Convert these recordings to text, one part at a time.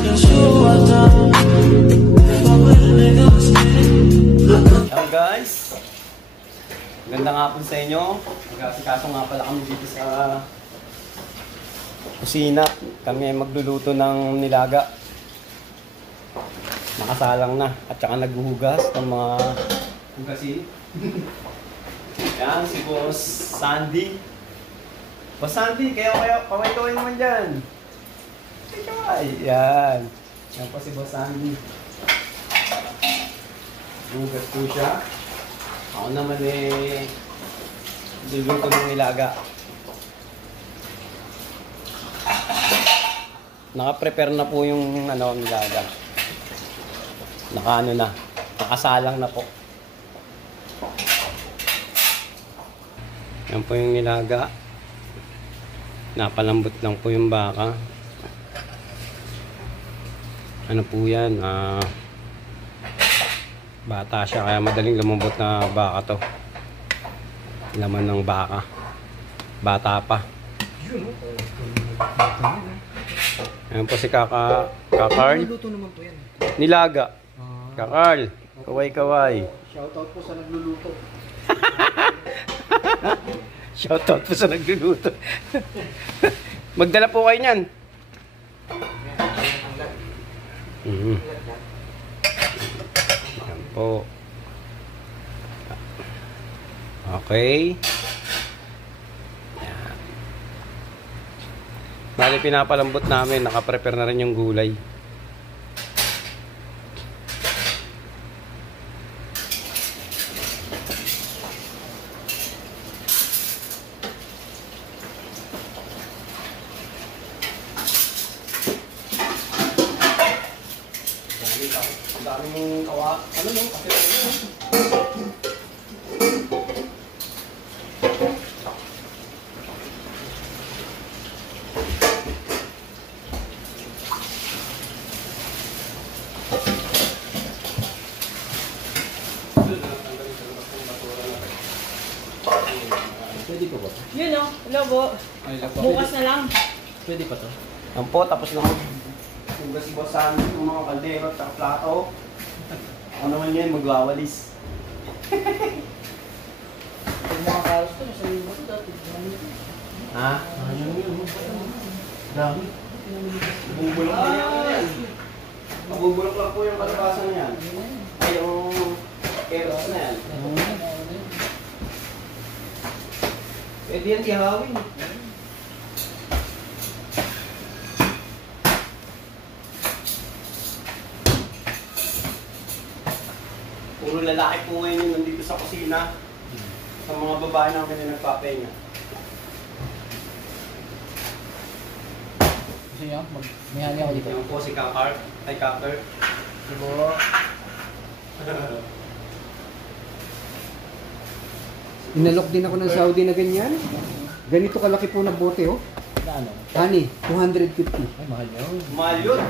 Ciao guys! Magandang hapon sa inyo. Mag-asikaso nga pala kami dito sa kusina. Kami ay magluluto ng nilaga. Nakasalang na at saka naghuhugas ng mga hugasin. Yan, si Boss Sandy. Boss Sandy, kaway-kaway naman dyan. Kaway. Yan. Yan po si Boss Sandy. Hugas po siya. Ako naman luluto ng nilaga. Naka-prepare na po yung nilaga. Nakasalang na po. Yan po yung nilaga. Napalambot lang po yung baka. Ano po yan? Bata siya kaya madaling lumambot na baka to. Laman ng baka. Bata pa. Ayan po si Kakarl. Nilaga. Kakarl. Kaway-kaway. Shoutout po sa nagluluto. Shoutout po sa nagluluto. Magdala po kayo niyan. Yan po. Okay. Yan. Bali pinapalambot namin. Nakaprepare na rin yung gulay. Ang daming kawa. Ano no? Kasi Pwede po ba? Yun o, hello po. Bukas na lang. Pwede pa to? yan po, tapos na hugas si Boss Sandy ng mga kaldero at saka plato. Ako naman yan, magwawalis. Pag mga karos ko, nasa libo ko dati. Ha? Ayun yun. Dami. Bubulok na yan. Mabubulok lang po yung kalabasan niyan. Ay, yung keros na yan. Pwede yan ihawin. Puro lalaki po ngayon yung nandito sa kusina. Sa mga babae namin na nagpapahinga. Gusto nyo? May hani ako dito. Yan po si Kakar. Ay, Kakar. Diba? Inalok din ako ng Saudi na ganyan. Ganito kalaki po na bote, oh. Na ano? Honey, 250. Ay, mahal yun. Mahal yun.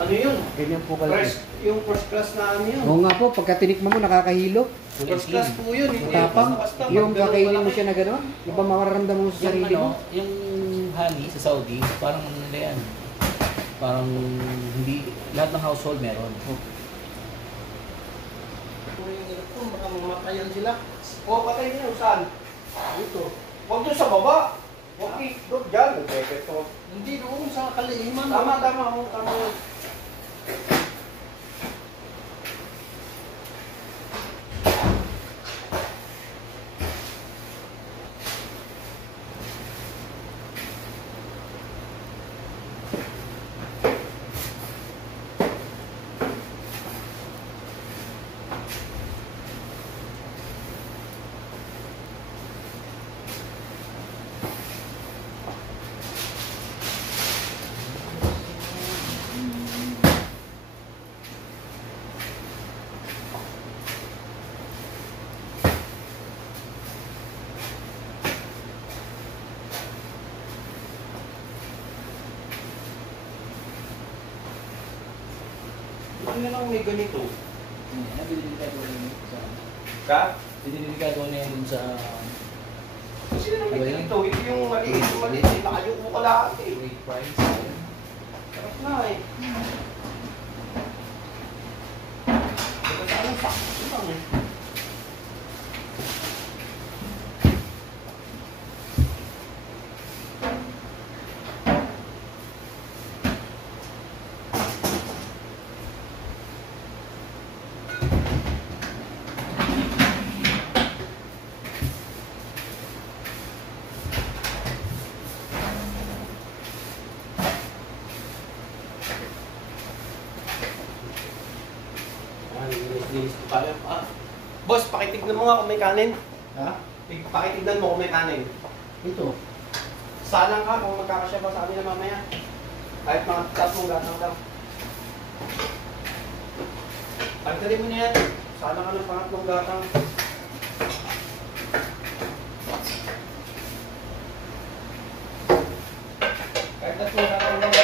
Ano yun? Ganyan po kalaki. Yung first class na ano yun. Oo nga po, pagka tinikman mo, nakakahilo. First class po yun. Hindi Tapang, basta-basta. yung Pag kakainin mo malaki. siya na gano'n, di ba mararamdaman mo sa sarili mo? Yung honey sa Saudi, parang ano nila yan. Parang hindi, lahat ng household meron. Baka mamatayan sila. O, patayin niyo. Saan? Dito. Huwag doon sa baba. Huwag doon dyan. Nagpepekto. Hindi doon sa kalihiman. Tama. Tama. Ano na lang may ganito? Nabilidelikado na yun sa... Ka? Nabilidelikado na yun sa... Kasi na may ganito. Ito yung maliit. Nakayuko ka lahat eh. Great price. Sarap na eh. Ito sa anong sakto lang eh. Linis ko tayo. Boss, pakitignan mo nga kung may kanin. Ha? Pakitignan mo kung may kanin. Ito. Salang ka kung magkakasya ba sa amin na mamaya. Kahit mga tatlong gatang lang. Pagdali mo na yan. Salang ka ng pangatlong gatang. Kahit tatlong gatang lang.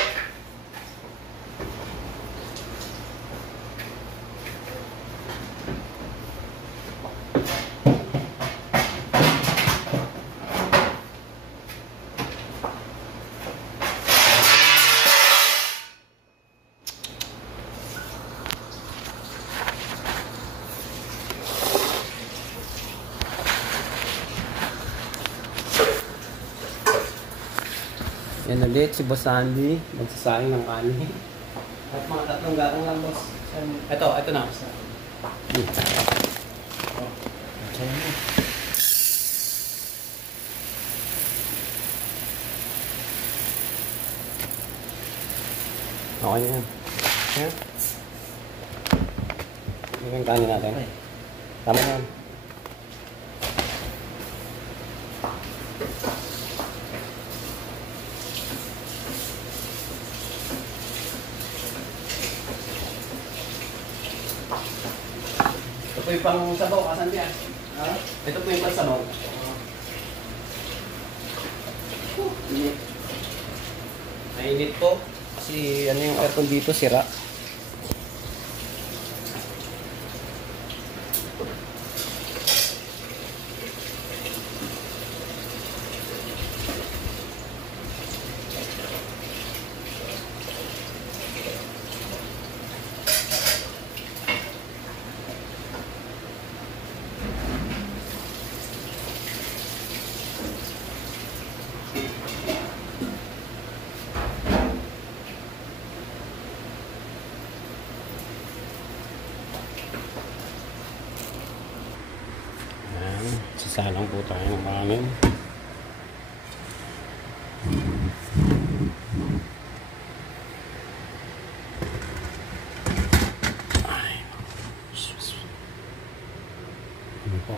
Yan ulit si Boss Sandy, magsasayang ng kanin. At mga tatlong gatang lang, boss. Ito na. Okay na yan. Yan. Yan yung kanin natin. Tama na yan. Ito po yung pang sabaw, kasan diyan? Ha? Ito po yung pang sabaw. Init. Mainit po. Kasi ano yung aircon dito, sira. Sasalang po tayo ng kanin. Ay. Ano po?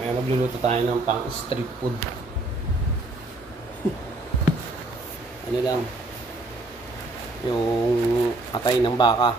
May magluluto tayo ng pang street food. Ano lang, yung atay ng baka.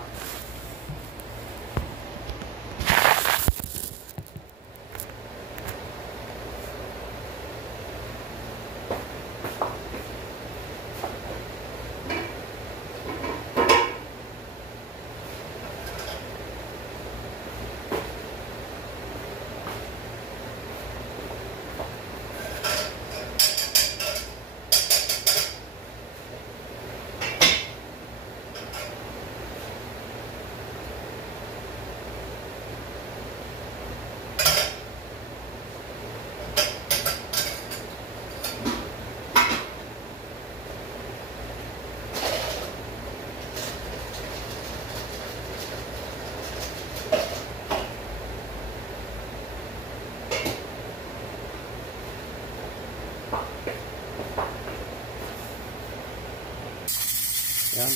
Yan,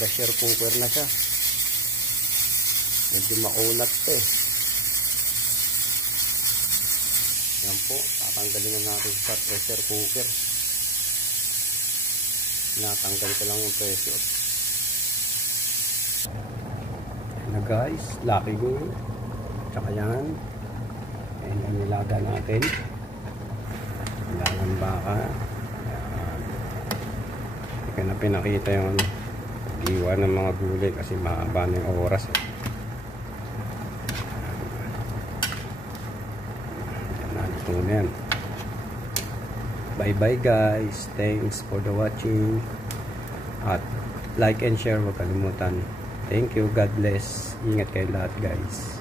pressure cooker na siya. Medyo maunat pa eh. Yan po, tatanggalin na natin sa pressure cooker. Natanggal ko lang yung pressure. Yan na guys, lucky go. Tsaka yan. Ayan ang nilaga natin. Nilagang baka. Ayan. Hindi ko na pinakita yung giwa ng mga gulay kasi mahaba na yung oras. Ayan na, ito na yan. Bye bye guys. Thanks for the watching. At like and share, huwag kalimutan. Thank you. God bless. Ingat kayo lahat guys.